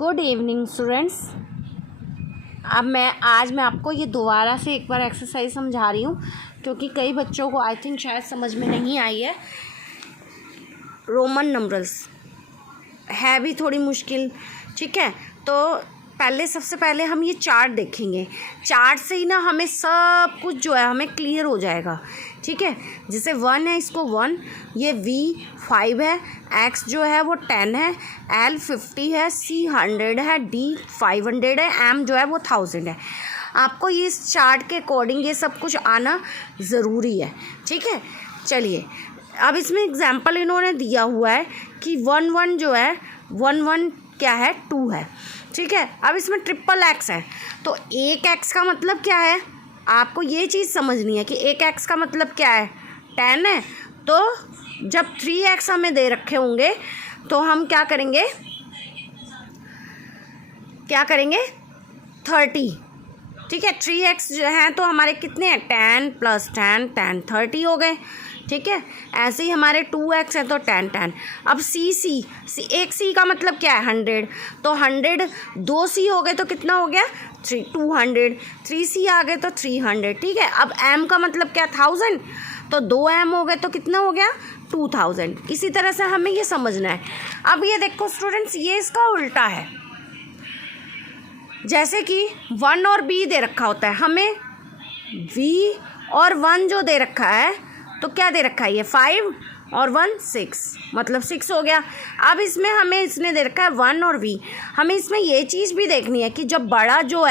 Good evening students. आज मैं आपको ये दोबारा से एक बार एक्सरसाइज समझा रही हूँ क्योंकि कई बच्चों को आई थिंक शायद समझ में नहीं आई है। रोमन नंबर्स है भी थोड़ी मुश्किल, ठीक है। तो सबसे पहले हम ये चार्ट देखेंगे। चार्ट से ही ना हमें सब कुछ जो है हमें क्लियर हो जाएगा, ठीक है। जैसे 1 है, इसको 1, ये V 5 है, X जो है वो 10 है, L 50 है, C 100 है, D 500 है, M जो है वो 1000 है। आपको ये इस चार्ट के अकॉर्डिंग ये सब कुछ आना ज़रूरी है, ठीक है। चलिए अब इसमें एग्जाम्पल इन्होंने दिया हुआ है कि 1 1 जो है 1 1 क्या है 2 है, ठीक है। अब इसमें ट्रिपल X है तो एक X का मतलब क्या है, आपको ये चीज़ समझनी है कि एक X का मतलब क्या है 10 है। तो जब 3X हमें दे रखे होंगे तो हम क्या करेंगे 30, ठीक है। 3X जो है तो हमारे कितने हैं 10 + 10 10 30 हो गए, ठीक है। ऐसे ही हमारे 2X है तो 10 10। अब C एक C का मतलब क्या है 100, तो 100 2 C हो गए तो कितना हो गया 200, 3 C आ गए तो 300, ठीक है। अब M का मतलब क्या 1000, तो 2 M हो गए तो कितना हो गया 2000। इसी तरह से हमें ये समझना है। अब ये देखो स्टूडेंट्स, ये इसका उल्टा है। जैसे कि 1 और B दे रखा होता है, हमें V और 1 जो दे रखा है तो क्या दे रखा है, ये 5 और 1 6, मतलब 6 हो गया। अब इसमें हमें इसने दे रखा है 1 और V। हमें इसमें ये चीज़ भी देखनी है कि जब बड़ा जो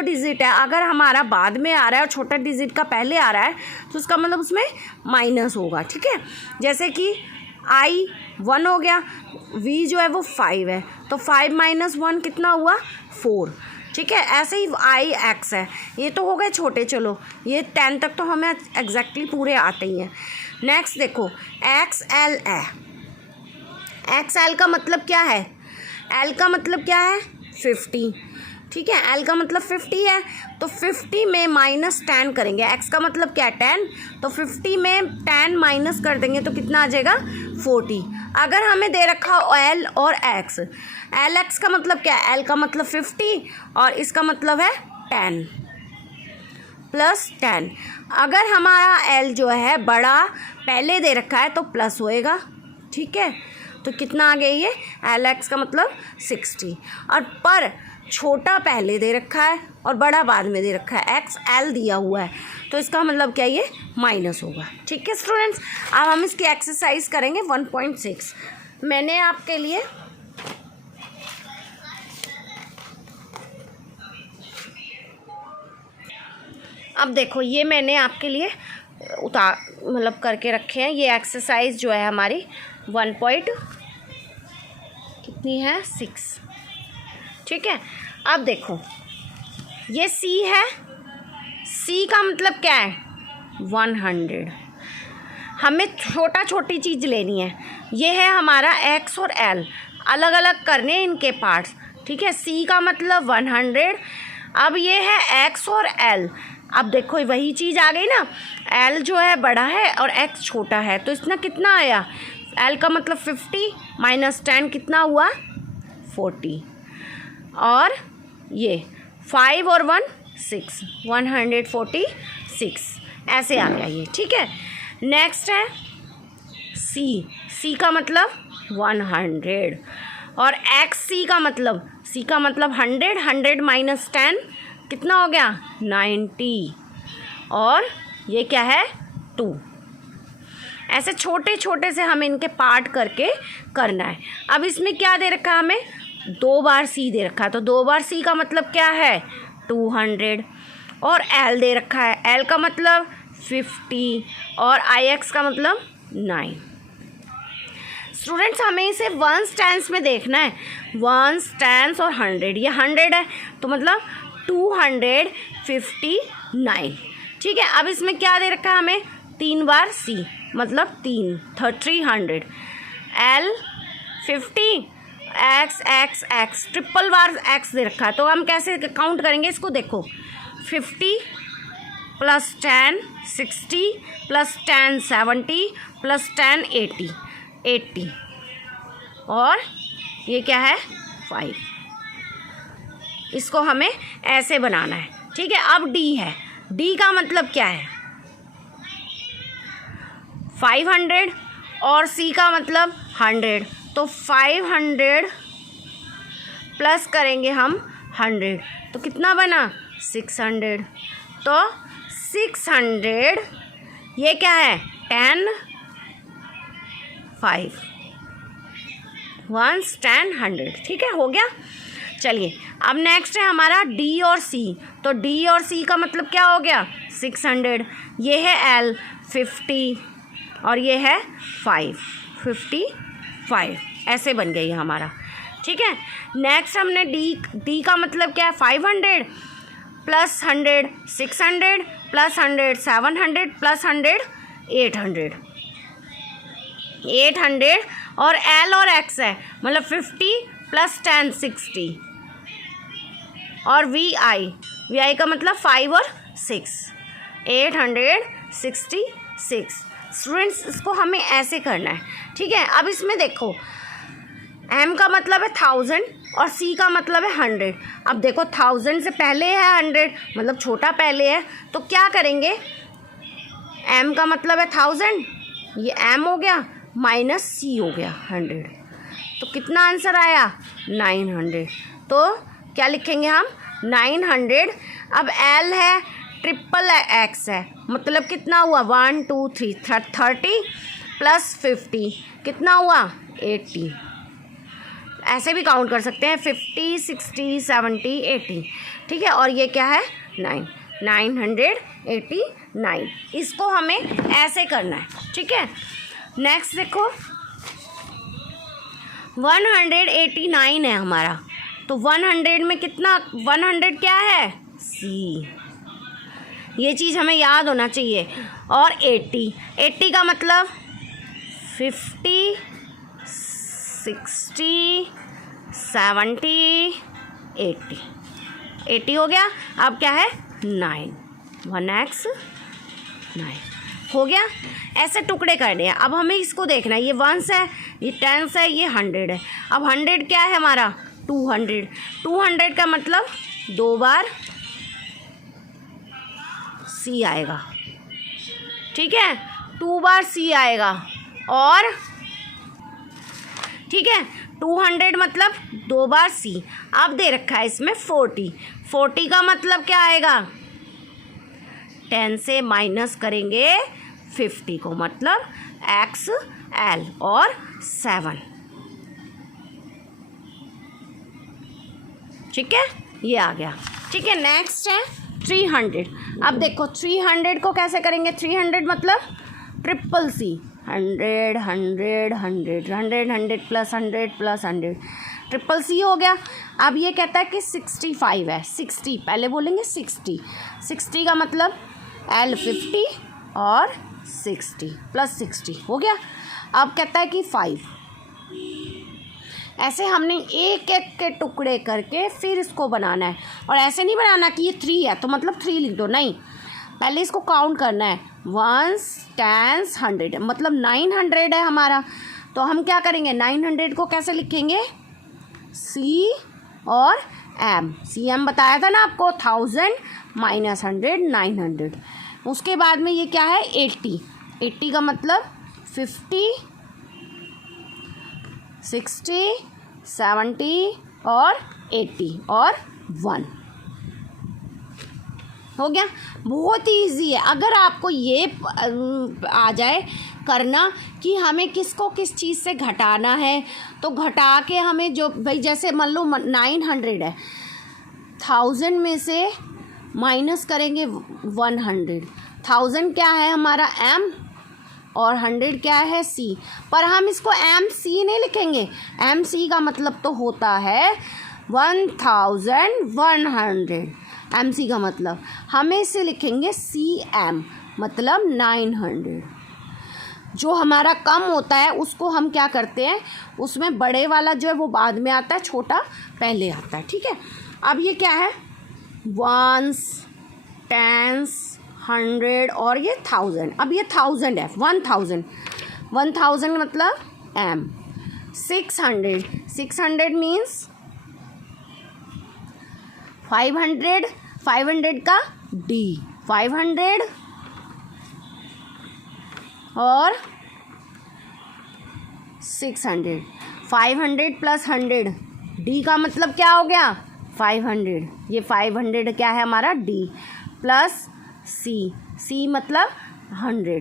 डिजिट है अगर हमारा बाद में आ रहा है और छोटा डिजिट का पहले आ रहा है तो उसका मतलब उसमें माइनस होगा, ठीक है। जैसे कि I 1 हो गया, V जो है वो 5 है, तो 5 - 1 कितना हुआ 4, ठीक है। ऐसे ही IX है, ये तो हो गए छोटे, चलो ये 10 तक तो हमें एग्जैक्टली पूरे आते ही हैं। नेक्स्ट देखो XL है। XL का मतलब क्या है, L का मतलब क्या है 50, ठीक है। L का मतलब 50 है तो 50 में -10 करेंगे। X का मतलब क्या है 10, तो 50 में 10 माइनस कर देंगे तो कितना आ जाएगा 40। अगर हमें दे रखा L और X, LX का मतलब क्या है, L का मतलब 50 और इसका मतलब है 10 + 10। अगर हमारा L जो है बड़ा पहले दे रखा है तो प्लस होएगा, ठीक है। तो कितना आ गया ये LX का मतलब 60, और पर छोटा पहले दे रखा है और बड़ा बाद में दे रखा है, XL दिया हुआ है, तो इसका मतलब क्या ये माइनस होगा, ठीक है स्टूडेंट्स। अब हम इसकी एक्सरसाइज करेंगे 1.6। मैंने आपके लिए अब देखो ये मैंने आपके लिए मतलब करके रखे हैं। ये एक्सरसाइज जो है हमारी 1.6, ठीक है। अब देखो ये C है, C का मतलब क्या है 100। हमें छोटी चीज़ लेनी है। ये है हमारा X और L, अलग अलग करने इनके पार्ट्स, ठीक है। C का मतलब 100। अब ये है X और L, अब देखो वही चीज़ आ गई ना, L जो है बड़ा है और X छोटा है, तो इसमें कितना आया, L का मतलब 50 - 10 कितना हुआ 40, और ये 5 और 1 6, 146 ऐसे आ गया ये, ठीक है। नेक्स्ट है C का मतलब 100 और XC का मतलब, C का मतलब 100 - 10 कितना हो गया 90, और ये क्या है 2। ऐसे छोटे से हमें इनके पार्ट करके करना है। अब इसमें क्या दे रखा है, हमें 2 बार C दे रखा है, तो 2 बार C का मतलब क्या है 200, और L दे रखा है, L का मतलब 50 और IX का मतलब 9। स्टूडेंट्स हमें इसे 1s 10s में देखना है, 1s 10s और 100, ये 100 है तो मतलब 259, ठीक है। अब इसमें क्या दे रखा है हमें 3 बार C मतलब 300, L 50, X ट्रिपल बार X दे रखा है, तो हम कैसे काउंट करेंगे इसको, देखो 50 + 10 60 + 10 70 + 10 80, और ये क्या है 5। इसको हमें ऐसे बनाना है, ठीक है। अब डी है, डी का मतलब क्या है 500 और सी का मतलब 100, तो 500 प्लस करेंगे हम 100 तो कितना बना 600। तो 600 ये क्या है 10 5 1 10 100, ठीक है, हो गया। चलिए अब नेक्स्ट है हमारा डी और सी। तो डी और सी का मतलब क्या हो गया 600, ये है एल 50 और ये है 55, ऐसे बन गई है हमारा, ठीक है। नेक्स्ट हमने डी का मतलब क्या है 500 प्लस 100 600 प्लस 100 700 प्लस 100 800 और एल और एक्स है मतलब 50 प्लस 10 60 और वी आई का मतलब 5 और 6 866। स्टूडेंट्स इसको हमें ऐसे करना है, ठीक है। अब इसमें देखो एम का मतलब है 1000 और सी का मतलब है 100। अब देखो 1000 से पहले है 100 मतलब छोटा पहले है, तो क्या करेंगे एम का मतलब है 1000, ये एम हो गया माइनस सी हो गया 100, तो कितना आंसर आया 900। तो क्या लिखेंगे हम 900। अब एल है ट्रिपल एक्स है मतलब कितना हुआ 1 2 3 30 प्लस 50 कितना हुआ 80। ऐसे भी काउंट कर सकते हैं 50 60 70 80, ठीक है। और ये क्या है 989। इसको हमें ऐसे करना है, ठीक है। नेक्स्ट देखो 189 है हमारा, तो 100 में कितना 100 क्या है सी, ये चीज़ हमें याद होना चाहिए। और 80 का मतलब 50 60 70 80 हो गया। अब क्या है 9 1x 9 हो गया। ऐसे टुकड़े करने हैं। अब हमें इसको देखना है, ये 1s है, ये 10s है, ये 100 है। अब 100 क्या है हमारा 200 का मतलब 2 बार सी आएगा, ठीक है, 2 बार सी आएगा। और ठीक है 200 मतलब 2 बार सी। अब दे रखा है इसमें 40 का मतलब क्या आएगा 10 से माइनस करेंगे 50 को मतलब एक्स एल और 7, ठीक है, ये आ गया, ठीक है। नेक्स्ट है 300। अब देखो 300 को कैसे करेंगे 300 मतलब triple C 100 100 100 100 100 plus 100 plus 100 triple C हो गया। अब ये कहता है कि 65 है 60, पहले बोलेंगे 60 का मतलब एल 50 और 60 प्लस 60 हो गया। अब कहता है कि 5, ऐसे हमने एक एक के टुकड़े करके फिर इसको बनाना है। और ऐसे नहीं बनाना कि ये 3 है तो मतलब 3 लिख दो, नहीं, पहले इसको काउंट करना है 1s 10s 100 मतलब 900 है हमारा। तो हम क्या करेंगे 900 को कैसे लिखेंगे सी और एम, सी एम बताया था ना आपको 1000 माइनस 100 900। उसके बाद में ये क्या है 80 का मतलब 50 60 70 और 80 और 1 हो गया। बहुत ही ईजी है। अगर आपको ये आ जाए करना कि हमें किसको किस चीज़ से घटाना है, तो घटा के हमें जो भाई जैसे मान लो 900 है, 1000 में से माइनस करेंगे 100। 1000 क्या है हमारा एम और 100 क्या है सी, पर हम इसको एम सी नहीं लिखेंगे। एम सी का मतलब तो होता है 1100। एम सी का मतलब हमें इसे लिखेंगे सी एम मतलब 900। जो हमारा कम होता है उसको हम क्या करते हैं, उसमें बड़े वाला जो है वो बाद में आता है, छोटा पहले आता है, ठीक है। अब ये क्या है 1s 10s 100 और ये 1000। अब ये 1000 है 1000 मतलब एम। 600 मीन्स 500 का D 500 और 600 500 प्लस 100 D का मतलब क्या हो गया 500। ये 500 क्या है हमारा D प्लस C मतलब 100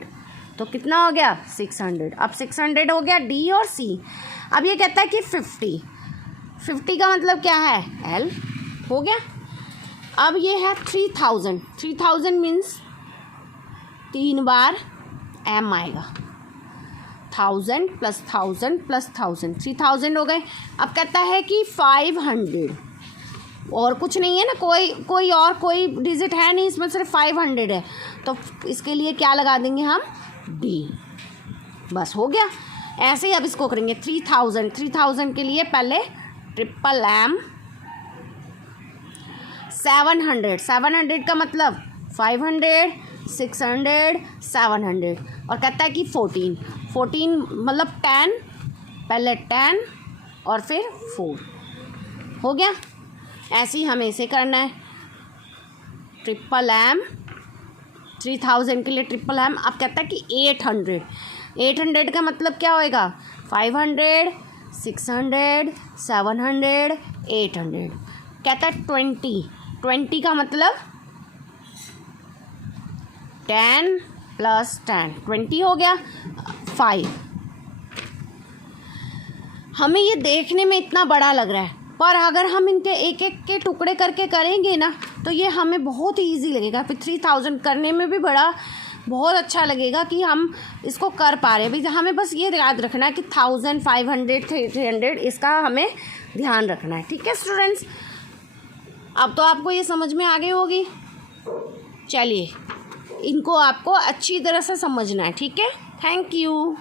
तो कितना हो गया 600। अब 600 हो गया D और C। अब ये कहता है कि 50 का मतलब क्या है L हो गया। अब ये है 3000 मीन्स 3 बार M आएगा 1000 प्लस 1000 प्लस 1000 3000 हो गए। अब कहता है कि 500 और कुछ नहीं है ना, कोई डिजिट है नहीं इसमें, सिर्फ 500 है तो इसके लिए क्या लगा देंगे हम D बस हो गया। ऐसे ही अब इसको करेंगे 3000 के लिए पहले M 700 का मतलब 500 600 700 और कहता है कि 14 मतलब 10 पहले 10 और फिर 4 हो गया। ऐसे ही हमें इसे करना है M 3000 के लिए M। अब कहता है कि 800 का मतलब क्या होएगा 500 600 700 800। कहता है 20 का मतलब 10 प्लस 10 20 हो गया 5। हमें ये देखने में इतना बड़ा लग रहा है पर अगर हम इनके एक एक के टुकड़े करके करेंगे ना तो ये हमें बहुत ही ईजी लगेगा। फिर 3000 करने में भी बहुत अच्छा लगेगा कि हम इसको कर पा रहे हैं। भाई हमें बस ये याद रखना है कि 1000 500 300 इसका हमें ध्यान रखना है। ठीक है स्टूडेंट्स, अब तो आपको ये समझ में आ गई होगी। चलिए इनको आपको अच्छी तरह से समझना है। ठीक है, थैंक यू।